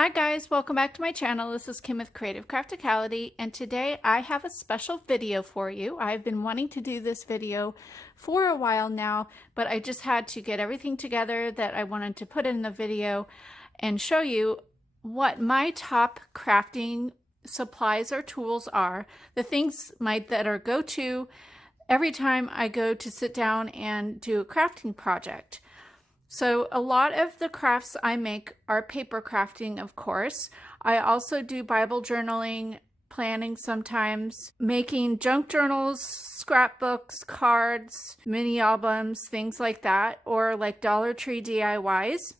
Hi guys, welcome back to my channel. This is Kim with Creative Crafticality, and today I have a special video for you. I've been wanting to do this video for a while now, but I just had to get everything together that I wanted to put in the video and show you what my top crafting supplies or tools are, the things that are go-to every time I go to sit down and do a crafting project. So a lot of the crafts I make are paper crafting, of course. I also do Bible journaling, planning sometimes, making junk journals, scrapbooks, cards, mini albums, things like that, or like Dollar Tree DIYs.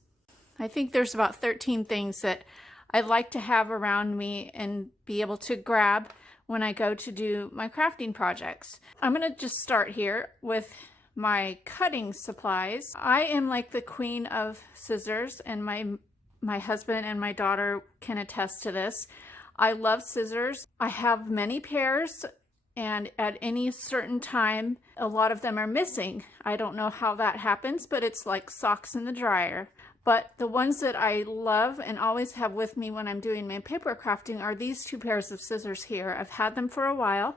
I think there's about 13 things that I'd like to have around me and be able to grab when I go to do my crafting projects. I'm going to just start here with my cutting supplies. I am like the queen of scissors, and my husband and my daughter can attest to this. I love scissors. I have many pairs, and at any certain time a lot of them are missing. I don't know how that happens, but it's like socks in the dryer. But the ones that I love and always have with me when I'm doing my paper crafting are these two pairs of scissors here. I've had them for a while.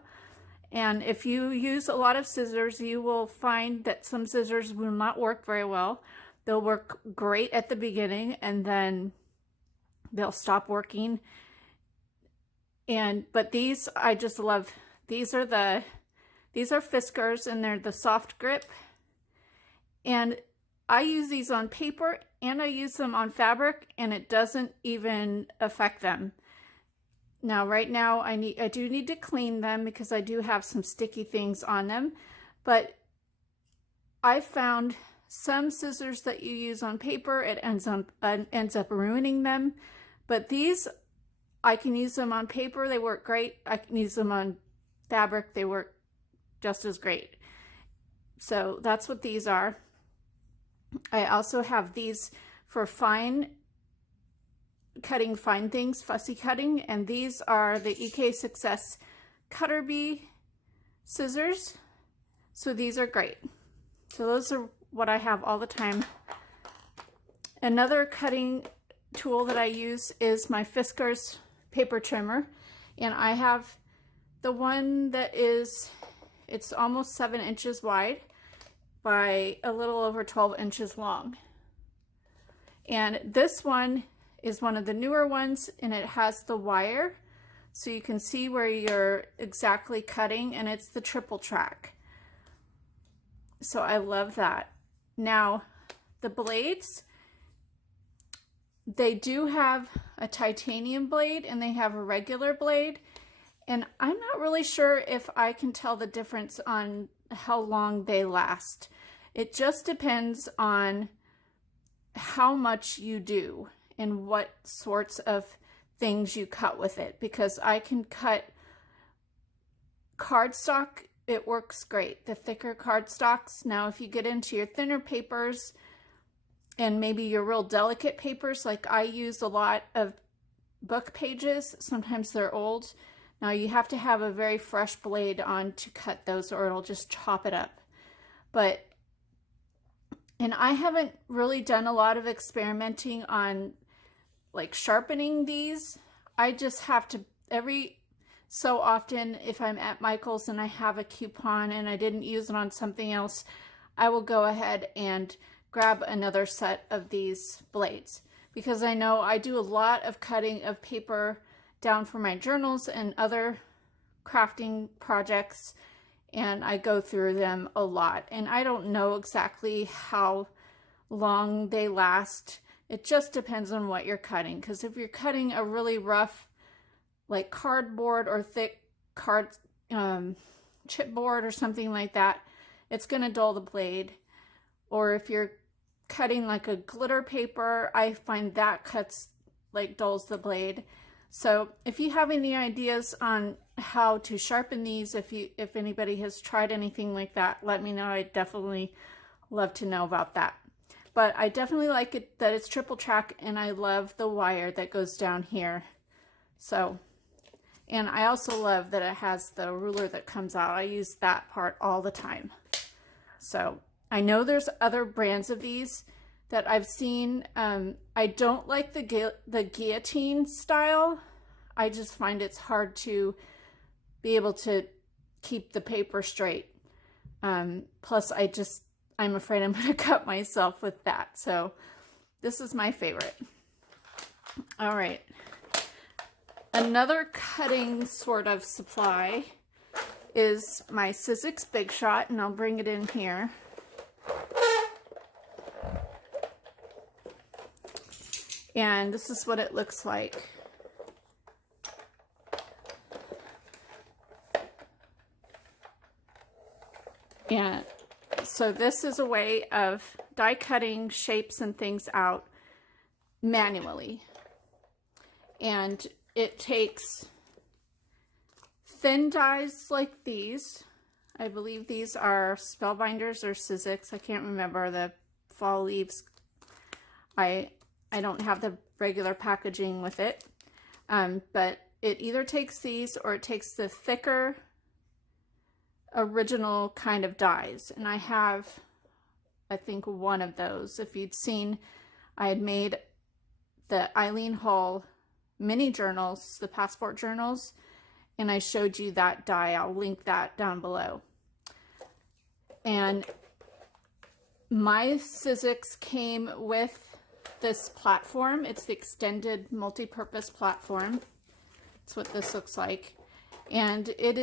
And if you use a lot of scissors, you will find that some scissors will not work very well. They'll work great at the beginning and then they'll stop working. But these I just love. These are Fiskars, and they're the soft grip. And I use these on paper and I use them on fabric, and it doesn't even affect them. Now, right now, I do need to clean them because I do have some sticky things on them, but I found some scissors that you use on paper, it ends up ruining them. But these, I can use them on paper, they work great. I can use them on fabric, they work just as great. So that's what these are. I also have these for cutting fine things, fussy cutting, and these are the EK Success Cutter Bee scissors. So these are great. So those are what I have all the time. Another cutting tool that I use is my Fiskars paper trimmer, and I have the one that it's almost 7 inches wide by a little over 12 inches long. And this one is one of the newer ones, and it has the wire so you can see where you're exactly cutting, and it's the triple track. So I love that. Now the blades, they do have a titanium blade and they have a regular blade, and I'm not really sure if I can tell the difference on how long they last. It just depends on how much you do and what sorts of things you cut with it, because I can cut cardstock. It works great, the thicker cardstocks. Now if you get into your thinner papers and maybe your real delicate papers, like I use a lot of book pages, sometimes they're old. Now you have to have a very fresh blade on to cut those, or it'll just chop it up. And I haven't really done a lot of experimenting on like sharpening these. I just have to, every so often, if I'm at Michael's and I have a coupon and I didn't use it on something else, I will go ahead and grab another set of these blades, because I know I do a lot of cutting of paper down for my journals and other crafting projects, and I go through them a lot, and I don't know exactly how long they last. It just depends on what you're cutting, because if you're cutting a really rough like cardboard or thick chipboard or something like that, it's going to dull the blade. Or if you're cutting like a glitter paper, I find that dulls the blade. So if you have any ideas on how to sharpen these, if anybody has tried anything like that, let me know. I'd definitely love to know about that. But I definitely like it that it's triple track, and I love the wire that goes down here. So, and I also love that it has the ruler that comes out. I use that part all the time. So I know there's other brands of these that I've seen. I don't like the guillotine style. I just find it's hard to be able to keep the paper straight. Plus I'm afraid I'm going to cut myself with that. So this is my favorite. All right. Another cutting sort of supply is my Sizzix Big Shot, and I'll bring it in here. And this is what it looks like. And so this is a way of die cutting shapes and things out manually. And it takes thin dies like these. I believe these are Spellbinders or Sizzix. I can't remember the fall leaves. I don't have the regular packaging with it. But it either takes these or it takes the thicker original kind of dies. And I have, I think, one of those. If you'd seen, I had made the Eileen Hull mini journals, the passport journals, and I showed you that die. I'll link that down below. And my Sizzix came with this platform. It's the extended multi-purpose platform. That's what this looks like. And it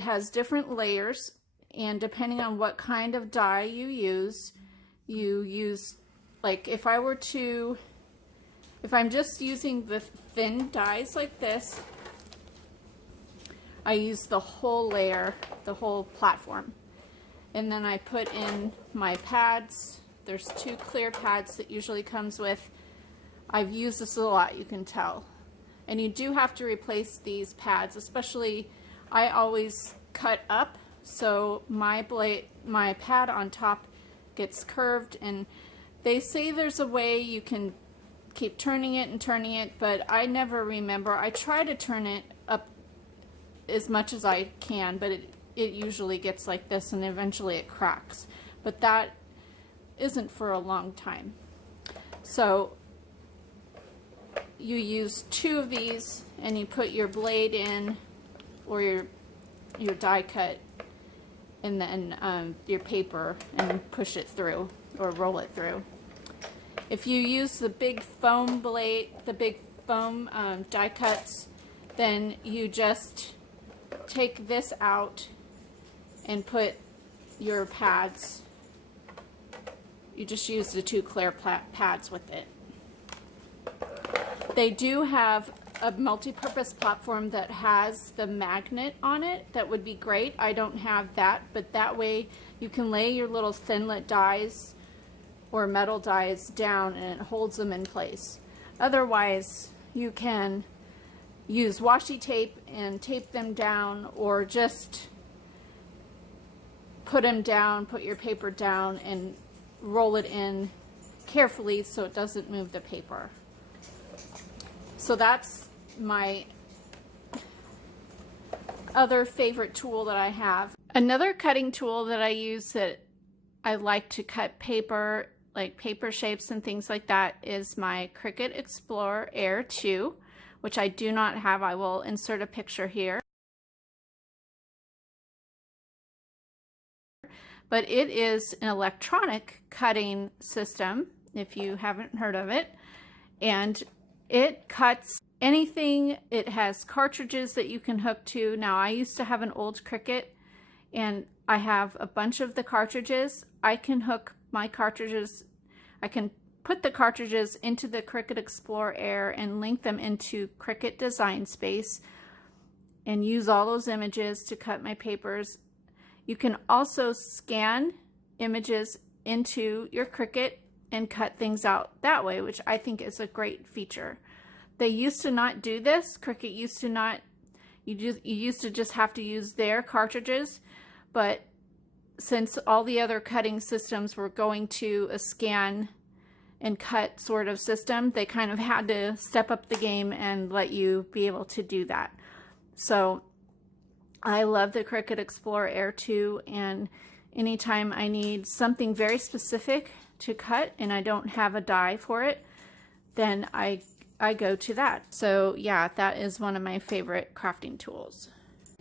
has different layers, and depending on what kind of die you use, like if I'm just using the thin dies like this, I use the whole layer, the whole platform. And then I put in my pads. There's 2 clear pads that usually comes with. I've used this a lot, you can tell. And you do have to replace these pads, especially I always cut up, so my pad on top gets curved, and they say there's a way you can keep turning it, but I never remember. I try to turn it up as much as I can, but it usually gets like this, and eventually it cracks. But that isn't for a long time. So you use 2 of these, and you put your blade in, or your die cut, and then your paper, and push it through or roll it through. If you use the big foam blade, the big foam die cuts, then you just take this out and put your pads. You just use the 2 clear pads with it. They do have a multi-purpose platform that has the magnet on it. That would be great. I don't have that, but that way you can lay your little thinlet dies or metal dies down and it holds them in place. Otherwise, you can use washi tape and tape them down, or just put them down, put your paper down, and roll it in carefully so it doesn't move the paper. So that's my other favorite tool that I have. Another cutting tool that I use that I like to cut paper, like paper shapes and things like that, is my Cricut Explore Air 2, which I do not have. I will insert a picture here. But it is an electronic cutting system, if you haven't heard of it, and it cuts anything. It has cartridges that you can hook to. Now, I used to have an old Cricut, and I have a bunch of the cartridges. I can hook my cartridges, I can put the cartridges into the Cricut Explore Air and link them into Cricut Design Space and use all those images to cut my papers. You can also scan images into your Cricut and cut things out that way, which I think is a great feature. They used to not do this. Cricut used to not, you used to just have to use their cartridges, but since all the other cutting systems were going to a scan and cut sort of system, they kind of had to step up the game and let you be able to do that. So I love the Cricut Explore Air 2, and Anytime I need something very specific to cut and I don't have a die for it, then I go to that. So yeah, that is one of my favorite crafting tools.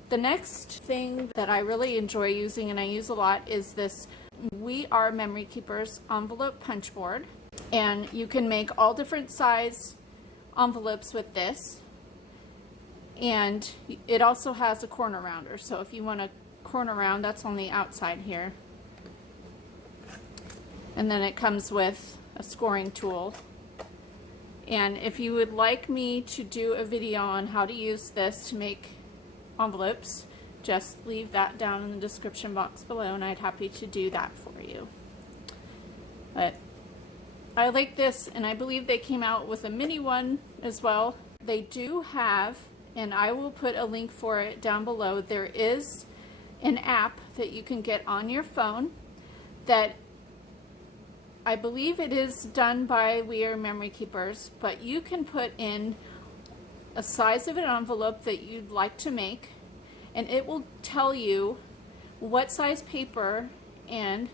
The next thing that I really enjoy using and I use a lot is this We Are Memory Keepers envelope punch board. And you can make all different size envelopes with this. And it also has a corner rounder. So if you want a corner round, that's on the outside here. And then it comes with a scoring tool. And if you would like me to do a video on how to use this to make envelopes, just leave that down in the description box below and I'd happy to do that for you. But I like this, and I believe they came out with a mini one as well. They do have, and I will put a link for it down below, there is an app that you can get on your phone that I believe it is done by We Are Memory Keepers, but you can put in a size of an envelope that you'd like to make, and it will tell you what size paper and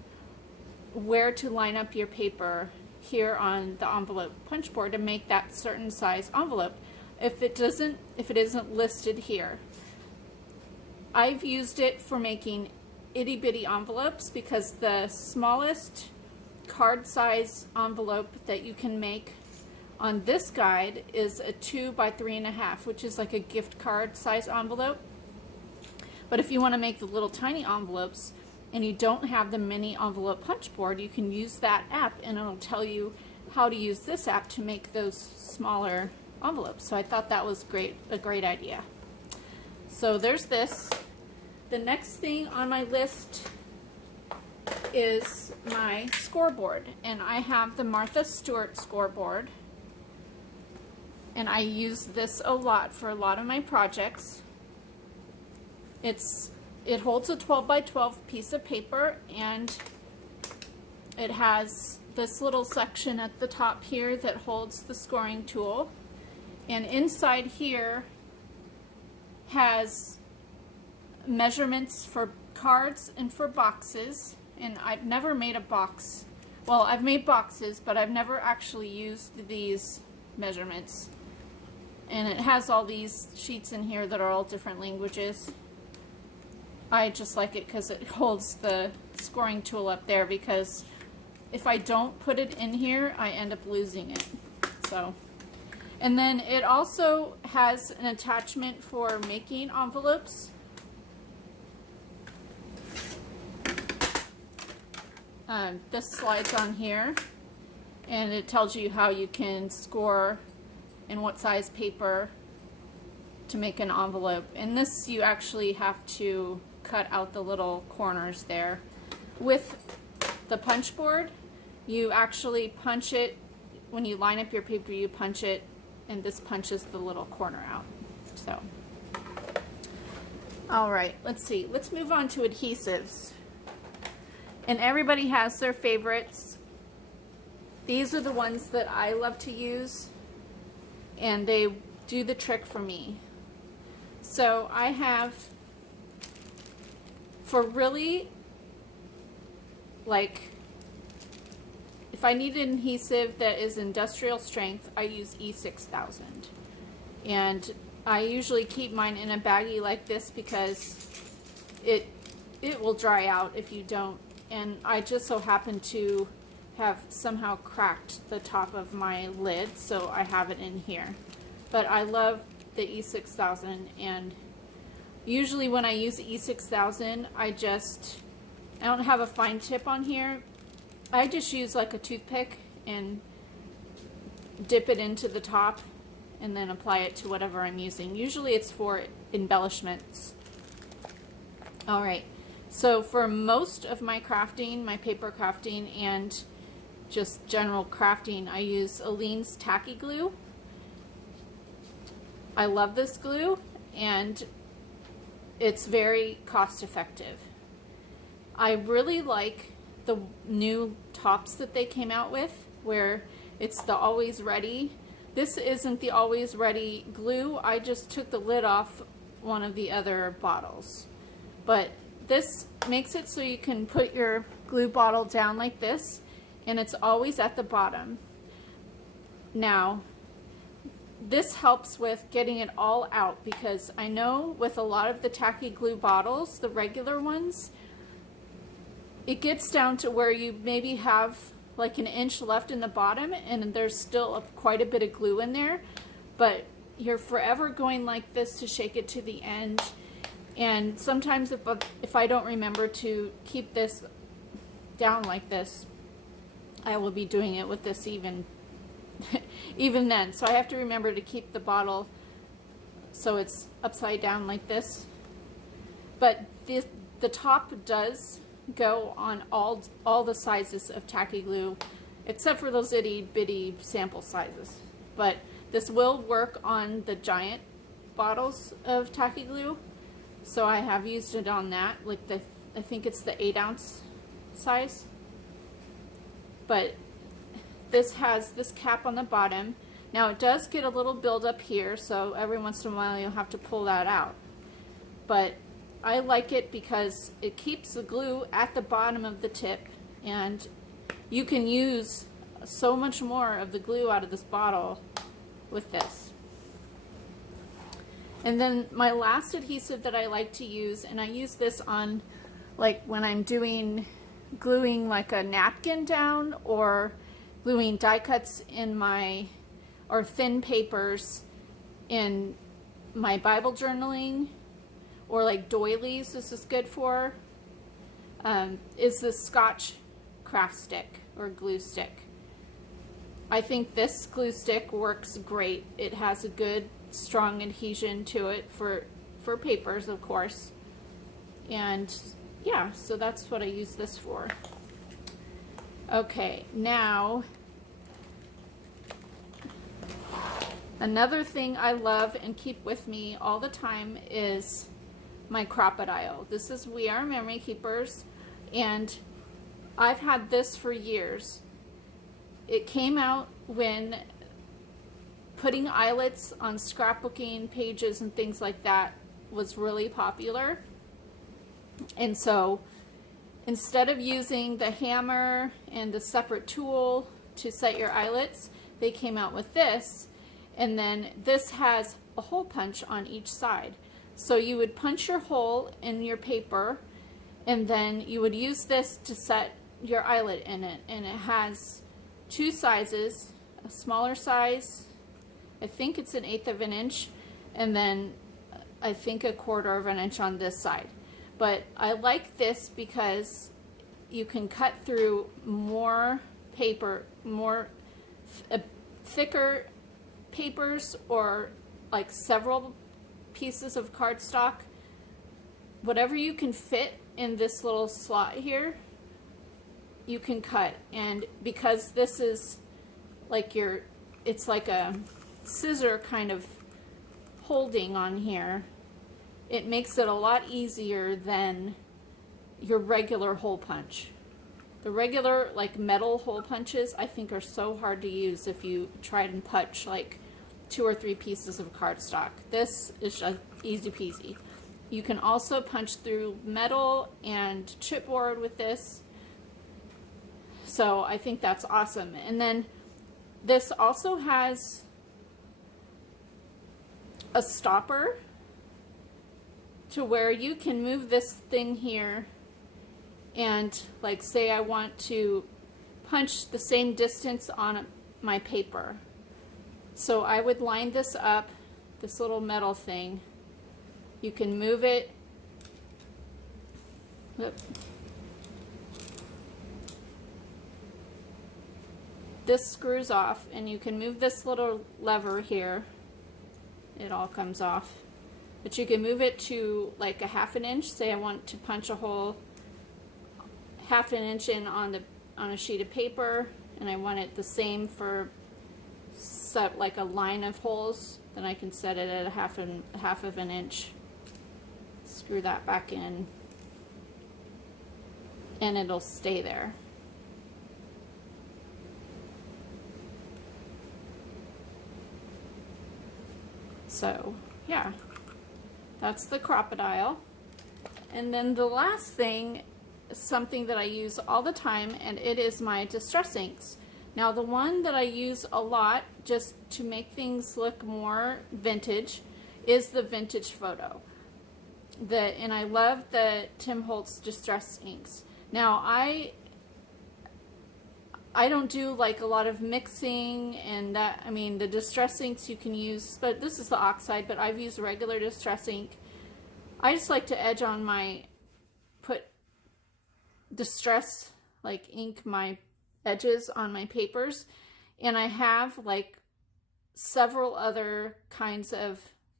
where to line up your paper here on the envelope punch board to make that certain size envelope if it isn't listed here. I've used it for making itty bitty envelopes because the smallest card size envelope that you can make on this guide is a 2 by 3.5, which is like a gift card size envelope. But if you want to make the little tiny envelopes and you don't have the mini envelope punch board, you can use that app and it'll tell you how to use this app to make those smaller envelopes. So I thought that was a great idea. So there's this. The next thing on my list is my scoreboard, and I have the Martha Stewart scoreboard, and I use this a lot for a lot of my projects. It holds a 12 by 12 piece of paper, and it has this little section at the top here that holds the scoring tool, and inside here has measurements for cards and for boxes. And I've never made a box. Well, I've made boxes, but I've never actually used these measurements. And it has all these sheets in here that are all different languages. I just like it because it holds the scoring tool up there, because if I don't put it in here, I end up losing it. So, and then it also has an attachment for making envelopes. This slides on here, and it tells you how you can score and what size paper to make an envelope. And this, you actually have to cut out the little corners there. With the punch board, you actually punch it. When you line up your paper, you punch it, and this punches the little corner out. So, all right, let's see. Let's move on to adhesives. And everybody has their favorites. These are the ones that I love to use, and they do the trick for me. So I have, for really, like, if I need an adhesive that is industrial strength, I use E6000. And I usually keep mine in a baggie like this because it will dry out if you don't. And I just so happen to have somehow cracked the top of my lid, so I have it in here. But I love the E6000, and usually when I use the E6000, I don't have a fine tip on here. I just use like a toothpick and dip it into the top and then apply it to whatever I'm using. Usually it's for embellishments. All right. So for most of my crafting, my paper crafting, and just general crafting, I use Aleene's Tacky Glue. I love this glue, and it's very cost effective. I really like the new tops that they came out with, where it's the Always Ready. This isn't the Always Ready glue. I just took the lid off one of the other bottles. But this makes it so you can put your glue bottle down like this, and it's always at the bottom. Now, this helps with getting it all out, because I know with a lot of the tacky glue bottles, the regular ones, it gets down to where you maybe have like an inch left in the bottom and there's still quite a bit of glue in there, but you're forever going like this to shake it to the end. And sometimes if I don't remember to keep this down like this, I will be doing it with this even then. So I have to remember to keep the bottle so it's upside down like this. But the top does go on all the sizes of tacky glue, except for those itty bitty sample sizes. But this will work on the giant bottles of tacky glue. So I have used it on that, like I think it's the 8-ounce size. But this has this cap on the bottom. Now it does get a little buildup here, so every once in a while you'll have to pull that out. But I like it because it keeps the glue at the bottom of the tip, and you can use so much more of the glue out of this bottle with this. And then my last adhesive that I like to use, and I use this on like when I'm gluing like a napkin down, or gluing die cuts in or thin papers in my Bible journaling, or like doilies, this is good for, is the Scotch craft stick or glue stick. I think this glue stick works great. It has a good strong adhesion to it for papers, of course. And yeah, so that's what I use this for. Okay, now another thing I love and keep with me all the time is my CropaDile. This is We Are Memory Keepers, and I've had this for years. It came out when putting eyelets on scrapbooking pages and things like that was really popular. And so instead of using the hammer and the separate tool to set your eyelets, they came out with this. And then this has a hole punch on each side. So you would punch your hole in your paper, and then you would use this to set your eyelet in it. And it has two sizes, a smaller size, I think it's 1/8 of an inch, and then I think 1/4 of an inch on this side. But I like this because you can cut through more paper, thicker papers, or like several pieces of cardstock. Whatever you can fit in this little slot here, you can cut. And because this is like it's like a scissor kind of holding on here, it makes it a lot easier than your regular hole punch. The regular like metal hole punches I think are so hard to use if you try and punch like 2 or 3 pieces of cardstock. This is just easy peasy. You can also punch through metal and chipboard with this. So I think that's awesome. And then this also has a stopper to where you can move this thing here, and like say I want to punch the same distance on my paper. So I would line this up, this little metal thing. You can move it. This screws off, and you can move this little lever here. It all comes off. But you can move it to like 1/2 inch. Say I want to punch a hole 1/2 inch in on a sheet of paper, and I want it the same for like a line of holes, then I can set it at 1/2 of an inch. Screw that back in, and it'll stay there. So yeah, that's the CropaDile. And then the last thing is something that I use all the time, and it is my distress inks. Now the one that I use a lot just to make things look more vintage is the Vintage Photo. And I love the Tim Holtz distress inks. Now I don't do like a lot of mixing and that. I mean, the distress inks you can use, but this is the oxide, but I've used regular distress ink. I just like to edge on put distress like ink my edges on my papers, and I have like several other kinds of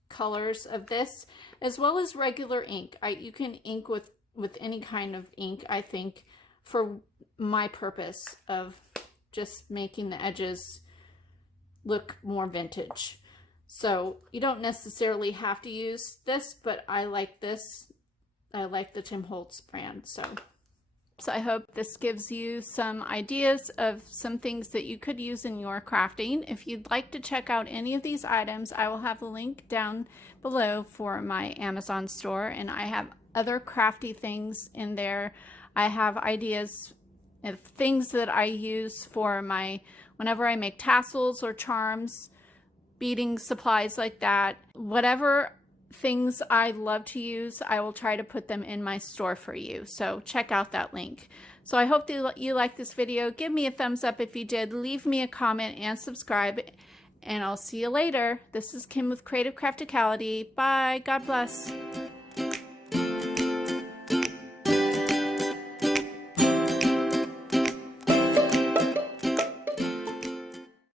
colors of this, as well as regular ink. You can ink with any kind of ink, I think, for my purpose of just making the edges look more vintage. So you don't necessarily have to use this, but I like this. I like the Tim Holtz brand. So I hope this gives you some ideas of some things that you could use in your crafting. If you'd like to check out any of these items, I will have a link down below for my Amazon store, and I have other crafty things in there. I have ideas of things that I use for whenever I make tassels or charms, beading supplies like that. Whatever things I love to use, I will try to put them in my store for you. So check out that link. So I hope that you liked this video. Give me a thumbs up if you did. Leave me a comment and subscribe. And I'll see you later. This is Kim with Creative Crafticality. Bye. God bless.